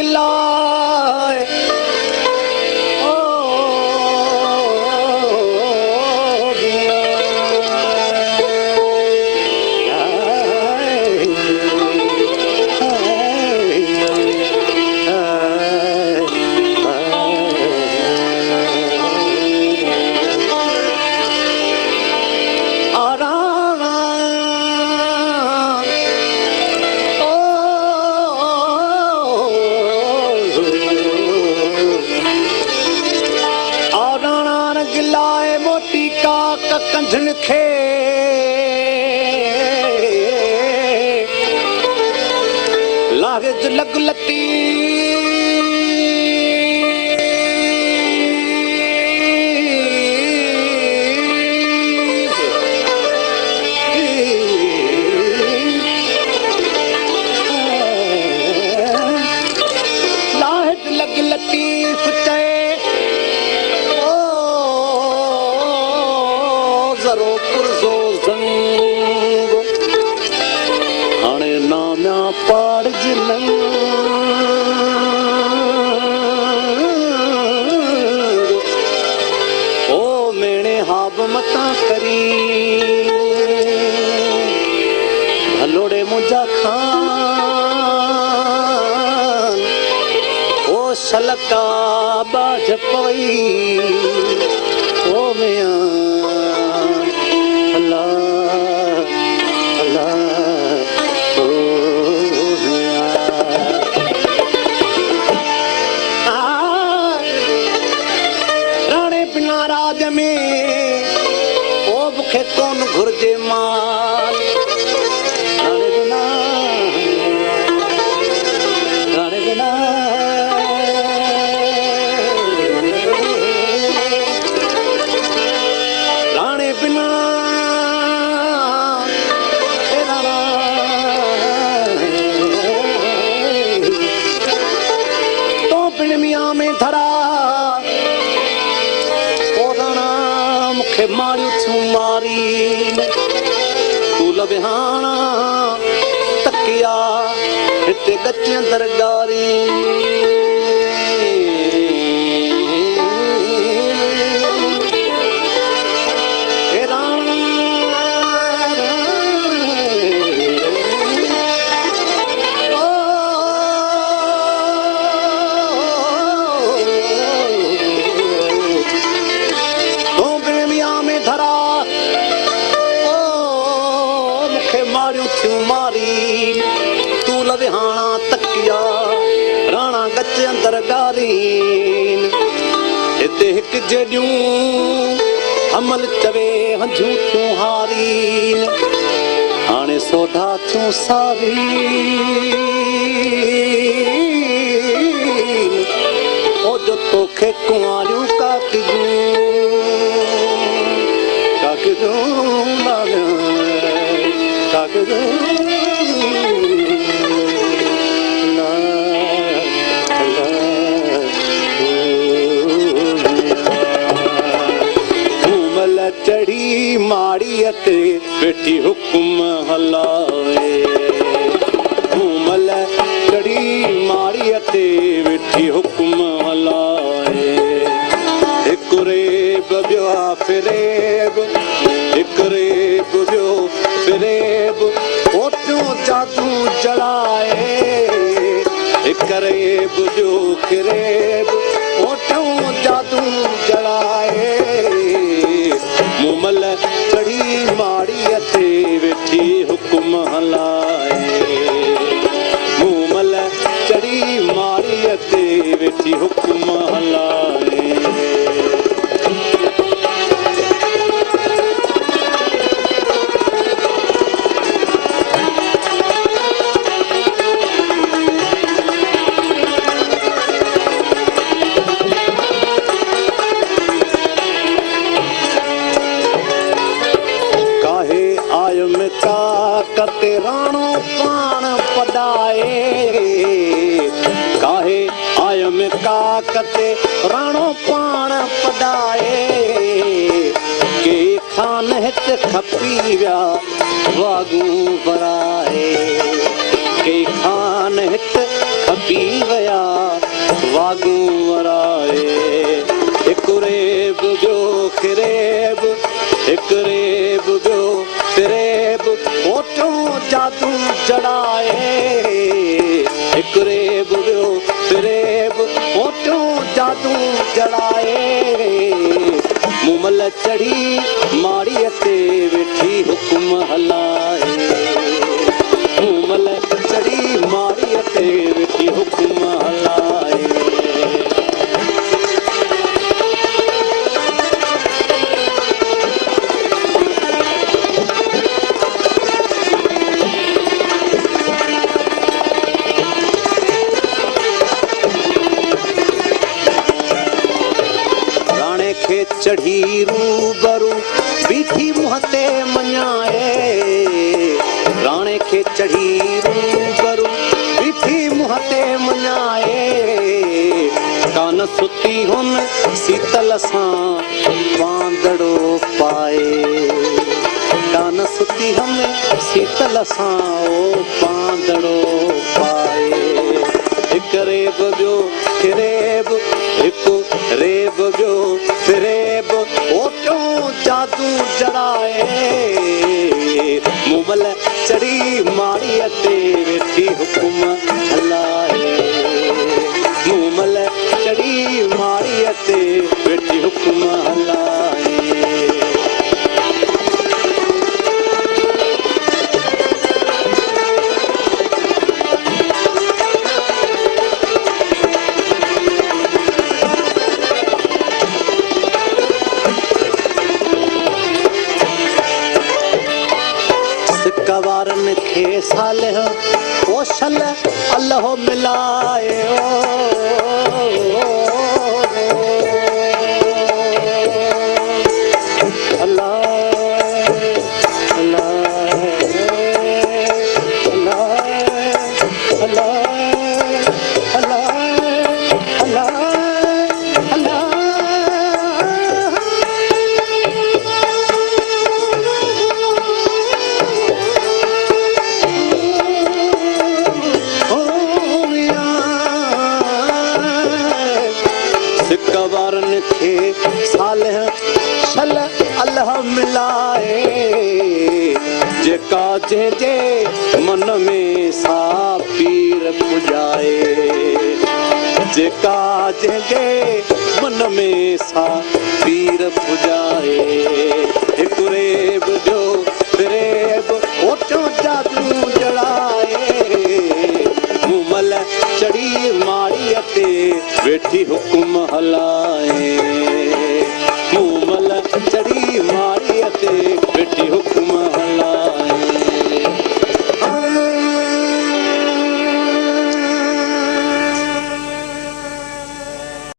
किला कंधन खे लागे लग लती लागे लग लतीफ चए जरो पुरजो जंग हाणे नाम्या पाड़ जिलन ओ मेणे हाब मता करी भलोड़े मुझा खान ओ शलका बाज पई ओ मियां राणे बिना राज में ओ बुखे कौन घुर्जे माल राणे बिना राणे बिना तो पिण मियां में धरा मारियो छू मारी तू लबिहाना तकिया हिते गच्चे दरगारी मारी तू लविहाना तकिया राणा गच्चे अंदर गारीन हिते हिक जॾियूं अमल चवे हंझू थियूं हारीन हाणे सोढा थियूं सारी ओ जो तोखे कुंवारियूं काकिजूं घूमल चढ़ी माड़ीअ ते वेठी हुकुम हलाए घूमल चढ़ी माड़ीअ ते वेठी हुकुम हलाए हिकु रेब ॿियो फिरेब हिकु रेब ॿियो फिरेब ओटियूं जादू जड़ाए हिकु रेब ॿियो फिरेब ओटियूं जादू जड़ाए मूमल चढ़ी माड़ीअ ते वेठी हुकुम हलाए मूमल चढ़ी माड़ीअ ते वेठी हुकुम हलाए कते राणो पान पदाए काहे आयम का कते राणो पान पदाए के खान हित खपी विया वागू बराए के खान हित खपी विया वागू वराए एक रेब जो खिरेब एक रेब जो फिरेब ओटो जादू जड़ाए एक रेब जो फिरेब ओटो जादू जड़ाए मुमल चढ़ी माड़ी ते वेठी हुकुम हलाए मुमल चढ़ी माड़ी ते वेठी हुकुम हलाए चढ़ी रूबरू बीठी मुहते मञाए राणे खे चढ़ी रूबरू बीठी मुहते मञाए कान सुती हुन सीतल सां बांदड़ो पाए कान सुती हुन सीतल सां बांदड़ो पाए हिक रेब ॿियो फिरेब हिकु रेब ॿियो फिरेब ओटो जादू जड़ाए मुमल चढ़ी माड़ीअ ते वेठी हुकुम हलाए मुमल चढ़ी माड़ीअ ते वेठी हुकुम हलाए वारन खे सालह ओशल अल्लाह मिलाए अल्लाह अल्लाह मिलाए जेका जंहिंजे मन में सा पीर पुॼाए जेका जंहिंजे मन में सा पीर पुॼाए हिकु रेब जो फिरेब ओटो जादू जड़ाए मुमल चढ़ी माड़ीअ ते वेठी हुकुम हलाए